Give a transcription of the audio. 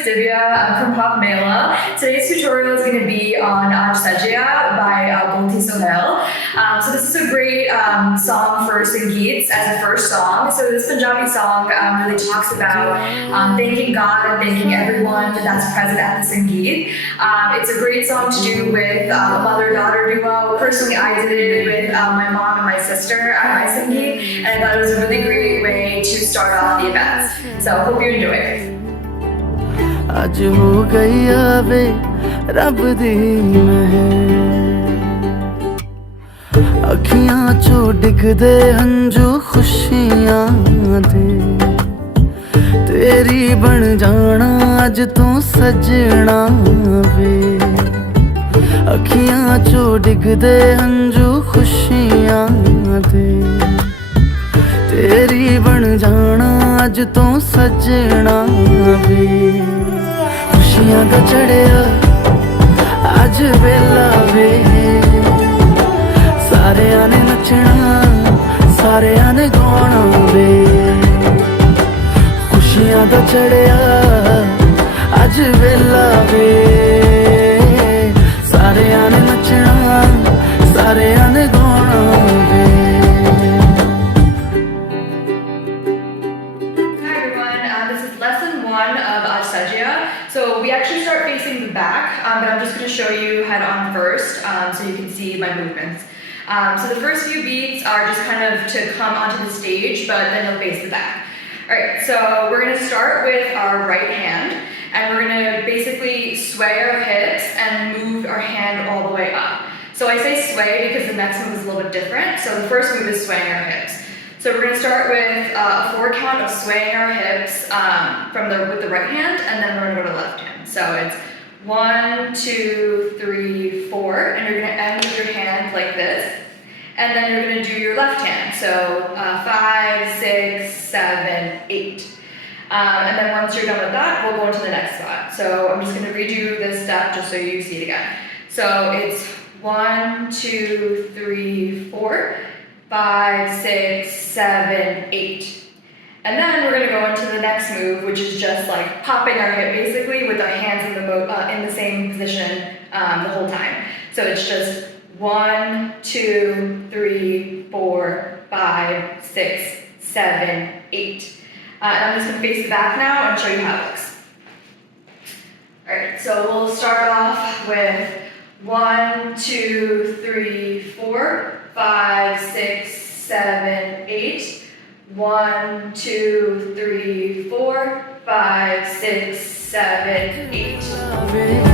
is Divya. I'm from Pop Mela. Today's tutorial is going to be on Aaj Sajeya by Sohail. So this is a great song for Sangeets as a first song. So this Punjabi song really talks about thanking God and thanking everyone that's present at the Sangeet. It's a great song to do with a mother-daughter duo. Personally, I did it with my mom and my sister at my Sangeet, and I thought it was a really great way to start off the events. So hope you enjoy it. आज हो गई आवे रब दी मेहर अखियां चो डिगदे हंजू खुशियां दे तेरी बन जाना अज तू सजना वे अखियां चो डिगदे हंजू खुशियां दे तेरी बन जाना अज तू सजना वे खुशियां दा चढ़िया अज वेला वे सारेयां ने नचना सारेयां ने गाना वे खुशियां दा चढ़िया अज वेला वे सारेयां ने नचना सारेयां ने गाना वे Lesson 1 of Aaj Sajeya. So we actually start facing the back, but I'm just going to show you head on first so you can see my movements. So the first few beats are just kind of to come onto the stage, but then you'll face the back. Alright, so we're going to start with our right hand, and we're going to basically sway our hips and move our hand all the way up. So I say sway because the next move is a little bit different. So the first move is swaying our hips. So we're going to start with a 4 count of swaying our hips with the right hand, and then we're going to go to the left hand. So it's 1, 2, 3, 4, and you're going to end with your hand like this, and then you're going to do your left hand. So 5, 6, 7, 8. And then once you're done with that, we'll go into the next spot. So I'm just going to redo this step just so you see it again. So it's 1, 2, 3, 4. 5, 6, 7, 8. And then we're going to go into the next move, which is just like popping our hip basically with our hands in the same position the whole time. So it's just 1, 2, 3, 4, 5, 6, 7, 8. And I'm just going to face the back now and show you how it looks. Alright, so we'll start off with 1, 2, 3, 4. 5, 6, 7, 8. 1, 2, 3, 4. 5, 6, 7, 8.